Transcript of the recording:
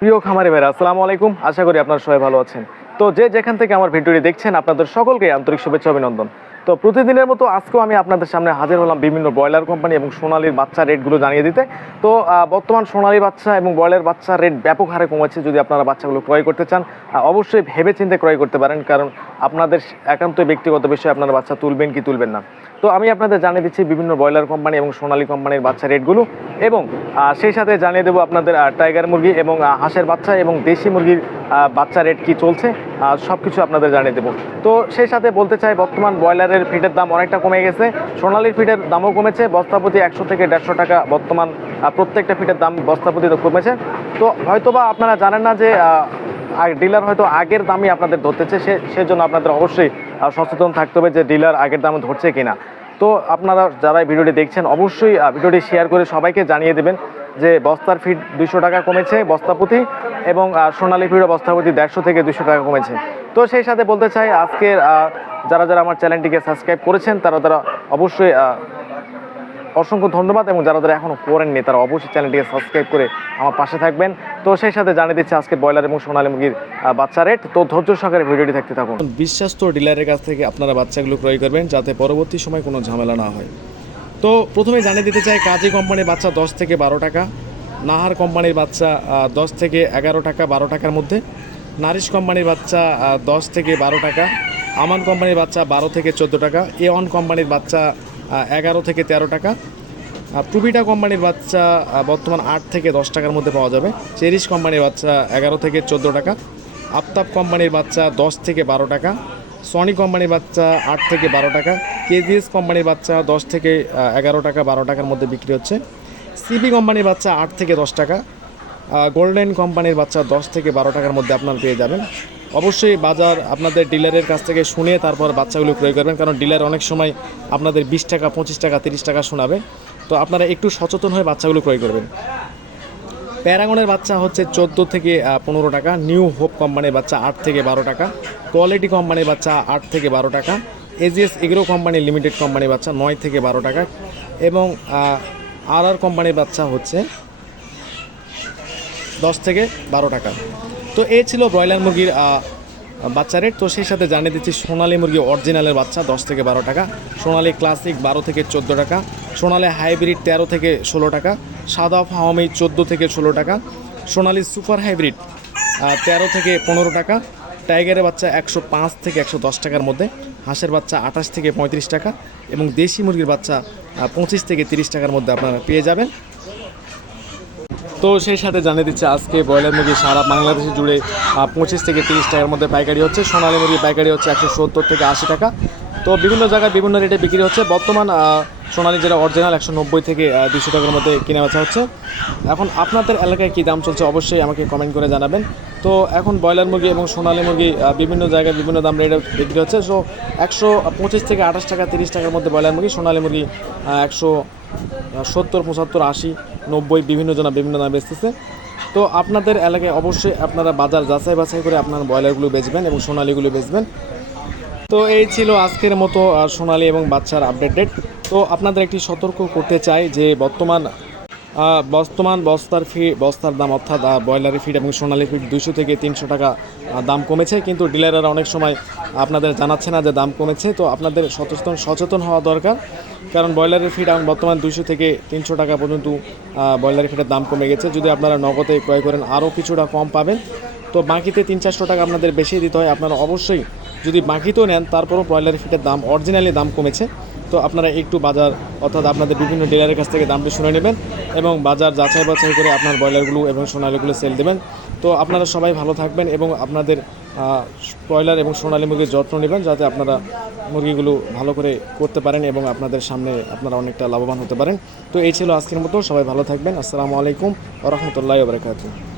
প্রিয় খামারি ভাইরা, আসসালামু আলাইকুম। আশা করি আপনারা সবাই ভালো আছেন। তো যে যেখান থেকে আমার ভিডিওটি দেখছেন, আপনাদের সকলকে আন্তরিক শুভেচ্ছা অভিনন্দন। তো প্রতিদিনের মতো আজকেও আমি আপনাদের সামনে হাজির হলাম বিভিন্ন ব্রয়লার কোম্পানি এবং সোনালির বাচ্চা রেটগুলো জানিয়ে দিতে। তো বর্তমান সোনালী বাচ্চা এবং ব্রয়লার বাচ্চা রেট ব্যাপক হারে কমেছে যদি আপনারা বাচ্চাগুলো ক্রয় করতে চান। অবশ্যই ভেবে চিন্তে ক্রয় করতে পারেন কারণ আপনাদের একান্ত ব্যক্তিগত বিষয়ে আপনারা বাচ্চা তুলবেন কি তুলবেন না। তো আমি আপনাদের জানিয়ে দিচ্ছি বিভিন্ন ব্রয়লার কোম্পানি এবং সোনালী কোম্পানির বাচ্চা রেটগুলো এবং সেই সাথে জানিয়ে দেবো আপনাদের টাইগার মুরগি এবং হাঁসের বাচ্চা এবং দেশি মুরগির বাচ্চা রেট কি চলছে? সব কিছু আপনাদের জানিয়ে দেবো। তো সেই সাথে বলতে চাই, বর্তমান ব্রয়লারের ফিটের দাম অনেকটা কমে গেছে। সোনালির ফিটের দামও কমেছে বস্তাপতি একশো থেকে দেড়শো টাকা বর্তমান প্রত্যেকটা ফিটের দাম বস্তাপতি কমেছে। তো হয়তোবা আপনারা জানেন না যে ডিলার হয়তো আগের দামই আপনাদের ধরতেছে, সে, সেজন্য আপনাদের অবশ্যই সচেতন থাকতে হবে যে ডিলার আগের দামে ধরছে কিনা। তো আপনারা যারা ভিডিওটি দেখছেন, অবশ্যই ভিডিওটি শেয়ার করে সবাইকে জানিয়ে দেবেন। যে বস্তার ফিট দুশো টাকা কমেছে বস্তাপতি এবং সোনালী ফিটও বস্তাপতি দেড়শো থেকে দুশো টাকা কমেছে। তো সেই সাথে বলতে চাই, আজকের যারা যারা আমার চ্যানেলটিকে সাবস্ক্রাইব করেছেন, তারা তারা অবশ্যই অসংখ্য ধন্যবাদ এবং যারা যারা এখনও করেননি, তারা অবশ্যই চ্যানেলটিকে সাবস্ক্রাইব করে আমার পাশে থাকবেন। তো সেই সাথে জানিয়ে দিচ্ছি আজকে ব্রয়লার এবং সোনালী মুরগির বাচ্চা রেট। তো ধৈর্য সহকারে ভিডিওটি দেখতে থাকুন। বিশ্বাস্ত ডিলারের কাছ থেকে আপনারা বাচ্চাগুলো ক্রয় করবেন, যাতে পরবর্তী সময় কোনো ঝামেলা না হয়। তো প্রথমে জানিয়ে দিতে চাই, কাজী কোম্পানির বাচ্চা দশ থেকে বারো টাকা, নাহার কোম্পানির বাচ্চা দশ থেকে এগারো টাকা, বারো টাকার মধ্যে, নারিশ কোম্পানির বাচ্চা দশ থেকে বারো টাকা, আমান কোম্পানির বাচ্চা বারো থেকে চোদ্দ টাকা এ ওয়ান কোম্পানির বাচ্চা এগারো থেকে তেরো টাকা প্রুবিটা কোম্পানির বাচ্চা বর্তমান আট থেকে দশ টাকার মধ্যে পাওয়া যাবে, চেরিশ কোম্পানির বাচ্চা এগারো থেকে চোদ্দ টাকা, আফতাব কোম্পানির বাচ্চা দশ থেকে বারো টাকা সনি কোম্পানির বাচ্চা আট থেকে বারো টাকা কেজিএস কোম্পানির বাচ্চা দশ থেকে এগারো টাকা, বারো টাকার মধ্যে বিক্রি হচ্ছে। সিবি কোম্পানির বাচ্চা আট থেকে দশ টাকা গোল্ডেন কোম্পানির বাচ্চা দশ থেকে বারো টাকার মধ্যে আপনার পেয়ে যাবেন। অবশ্যই বাজার আপনাদের ডিলারের কাছ থেকে শুনে তারপর বাচ্চাগুলো ক্রয় করবেন, কারণ ডিলার অনেক সময় আপনাদের বিশ টাকা, পঁচিশ টাকা, তিরিশ টাকা শোনাবে। তো আপনারা একটু সচেতন হয়ে বাচ্চাগুলো ক্রয় করবেন। প্যারাগনের বাচ্চা হচ্ছে চোদ্দ থেকে পনেরো টাকা, নিউ হোপ কোম্পানির বাচ্চা আট থেকে বারো টাকা, কোয়ালিটি কোম্পানির বাচ্চা আট থেকে বারো টাকা, এজিএস এগ্রো কোম্পানি লিমিটেড কোম্পানির বাচ্চা নয় থেকে বারো টাকা, এবং আর আর কোম্পানির বাচ্চা হচ্ছে দশ থেকে বারো টাকা। তো এ ছিল ব্রয়লার মুরগির বাচ্চা রেট তো সেই সাথে জানিয়ে দিচ্ছি, সোনালী মুরগি অরিজিনালের বাচ্চা, দশ থেকে বারো টাকা। সোনালি ক্লাসিক, বারো থেকে চোদ্দ টাকা। সোনালি হাইব্রিড, তেরো থেকে ষোলো টাকা। সাদা ফাওয়ামি, চোদ্দ থেকে ষোলো টাকা। সোনালি সুপার হাইব্রিড তেরো থেকে পনেরো টাকা। টাইগারের বাচ্চা একশো পাঁচ থেকে একশো দশ টাকার মধ্যে। হাঁসের বাচ্চা আঠাশ থেকে পঁয়ত্রিশ টাকা। এবং দেশি মুরগির বাচ্চা পঁচিশ থেকে তিরিশ টাকার মধ্যে আপনারা পেয়ে যাবেন। তো সেই সাথে জানিয়ে দিচ্ছে আজকে ব্রয়লার মুরগি সারা বাংলাদেশ জুড়ে পঁচিশ থেকে তিরিশ টাকার মধ্যে পাইকারি হচ্ছে। সোনালী মুরগি পাইকারি হচ্ছে একশো সত্তর থেকে আশি টাকা। তো বিভিন্ন জায়গায় বিভিন্ন রেটে বিক্রি হচ্ছে। বর্তমান সোনালী যেটা অরিজিনাল একশো নব্বই থেকে দুশো টাকার মধ্যে কিনে বেচা হচ্ছে। এখন আপনাদের এলাকায় কী দাম চলছে অবশ্যই আমাকে কমেন্ট করে জানাবেন। তো এখন ব্রয়লার মুরগি এবং সোনালী মুরগি বিভিন্ন জায়গায় বিভিন্ন দাম রেটে বিক্রি হচ্ছে। সো একশো পঁচিশ থেকে আঠাশ টাকা, তিরিশ টাকার মধ্যে ব্রয়লার মুরগি, সোনালী মুরগি একশো সত্তর, পঁচাত্তর, আশি, নব্বই বিভিন্ন জনা বিভিন্ন দামে বেচতেছে। তো আপনাদের এলাকায় অবশ্যই আপনারা বাজার যাচাই বাছাই করে আপনার ব্রয়লারগুলো বেচবেন এবং সোনালিগুলো বেচবেন। তো এই ছিল আজকের মতো সোনালি এবং বাচ্চার আপডেট ডেট তো আপনাদের একটি সতর্ক করতে চাই যে বর্তমান বর্তমান বস্তার ফি, বস্তার দাম অর্থাৎ ব্রয়লারের ফিট এবং সোনালী ফিড দুশো থেকে তিনশো টাকা দাম কমেছে। কিন্তু ডিলাররা অনেক সময় আপনাদের জানাচ্ছে না যে দাম কমেছে। তো আপনাদের সচেতন সচেতন হওয়া দরকার। কারণ ব্রয়লারের ফিড এখন বর্তমান দুশো থেকে তিনশো টাকা পর্যন্ত ব্রয়লারের ফিটের দাম কমে গেছে। যদি আপনারা নগদে ক্রয় করেন, আরও কিছুটা কম পাবেন। তো বাকিতে তিন চারশো টাকা আপনাদের বেশি দিতে হয়। আপনারা অবশ্যই যদি বাকিতেও নেন তারপরও ব্রয়লার ফিটের দাম অরিজিনালি দাম কমেছে। তো আপনারা একটু বাজার, অর্থাৎ আপনাদের বিভিন্ন ডিলারের কাছ থেকে দামটি শুনে নেবেন এবং বাজার যাচাই বাছাই করে আপনার ব্রয়লারগুলো এবং সোনালিগুলো সেল দেবেন। তো আপনারা সবাই ভালো থাকবেন এবং আপনাদের ব্রয়লার এবং সোনালী মুরগির যত্ন নেবেন যাতে আপনারা মুরগিগুলো ভালো করে করতে পারেন এবং আপনাদের সামনে আপনারা অনেকটা লাভবান হতে পারেন। তো এই ছিল আজকের মতো, সবাই ভালো থাকবেন। আসসালামু আলাইকুম রহমতুল্লাহ বারকাতুহ।